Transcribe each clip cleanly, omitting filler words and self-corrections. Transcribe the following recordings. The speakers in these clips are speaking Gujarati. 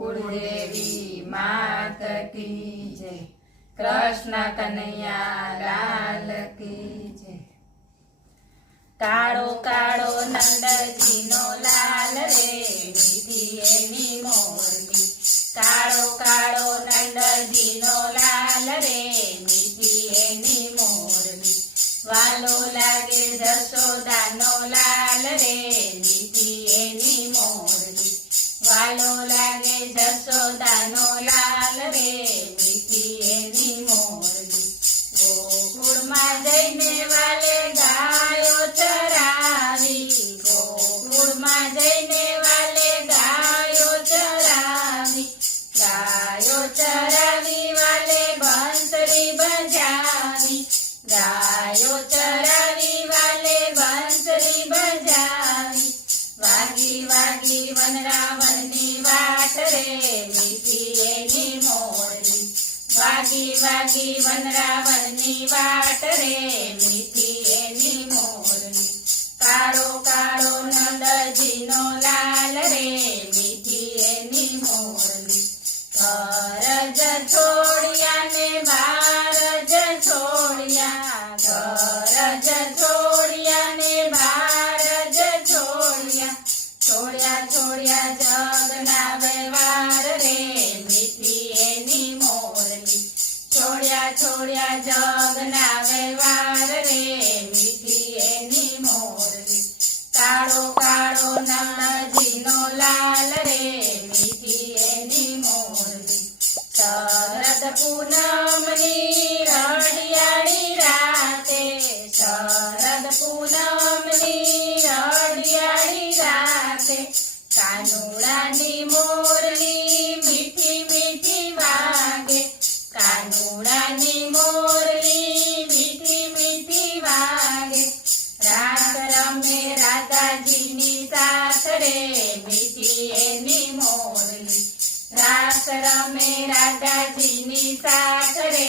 कुलदेवी मात की जय। कृष्ण कन्हैया लाल की जय। काळो काळो नंदजीनो लाल रे मीठी एनी मोरली। काळो काळो नंदजीनो लाल रे मीठी एनी मोरली। वालो लागे जसोदानो लाल रे मीठी एनी मोरली। वालो लागे जसोदानो लाल रे मीठी एनी मोरली। गोकुळમાં જઈને વાલે ગાયો ચરાવી। गोकुळમાં જઈને વાલે ગાયો ચરાવી। ગાયો ચરાવી વાલે બંસરી બજાવી। ગાયો ચરાવી વાલે બંસરી બજાવી। વાગી વાગી વનરાવનની વાટ રે મીઠી એની મોરલી। વાગી વાગી વનરાવનની વાટ રે મીઠી એની મોરલી। કાળો કાળો નંદજીનો લાલ રે મીઠી એની મોરલી। ઘર જ છોડ્યા ને બાર જ છોડ્યા। ઘર જ છોડ્યા ને બાર જ છોડ્યા। છોડ્યા છોડ્યા જગના વ્યવહાર રે મીઠી એની મોરલી। છોડ્યા છોડ્યા જગના વ્યવહાર રે મીઠી એની મોરલી। કાળો કાળો નંદજીનો લાલ રે મીઠી એની મોરલી। શરદ પૂનમની રડિયાળી રાતે। શરદ પૂનમની રડિયાળી રાતે। કાનુડાની મોરલી મીઠી મીઠી વાગે। કાનુડાની મોરલી મીઠી મીઠી વાગે। રાસ રમે રાધાજીની સાથ રે મીઠી એની મોરલી। રાસ રમે રાધાજીની સાથ રે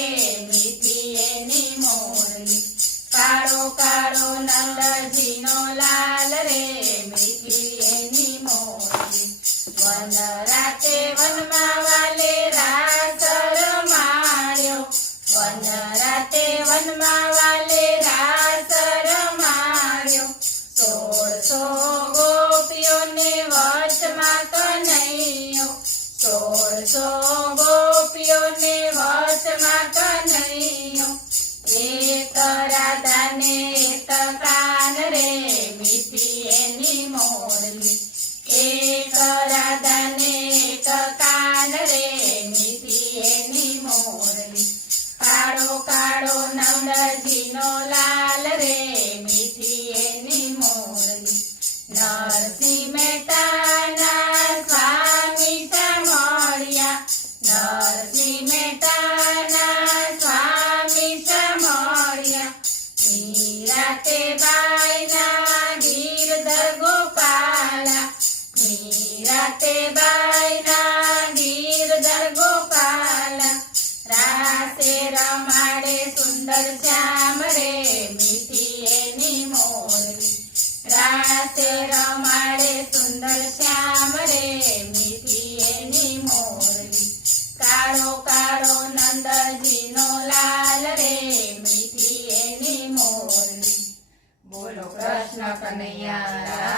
મીઠી એની મોરલી। કાળો કાળો નંદજીનો લાલ રે મીઠી એની મોરલી। વન રાતે વનમાં વાલે રાસ રમાડ્યો। વન રાતે વનમાં વાલે રાસ રમાડ્યો। 1600 ગોપીઓને વચમાં કનૈયો। 1600 ગોપીઓને વચમાં કનૈયો। એક રાધાને એક કાન રે મીઠી એની મોરલી। એક રાધાને એક કાન રે મીઠી એની મોરલી। કાળો કાળો નંદજીનો લાલ રે મીઠી એની મોરલી। નરસિંહ મહેતાના સ્વામી સામળ્યા। નરસિંહ મહેતાના સ્વામી સામળ્યા। નિરાતે બાઈના ગિરધર ગોપાલા। નિરાતે બાઈના ગિરધર ગોપાલા। રાસે રમાડે સુંદર શ્યામ રે મીઠી એની મોરલી। રાસે રમાડે સુંદર શ્યામ રે મીઠી એની મોરલી। કાળો કાળો નંદજીનો લાલ રે મીઠી એની મોરલી। બોલો કૃષ્ણ કનૈયા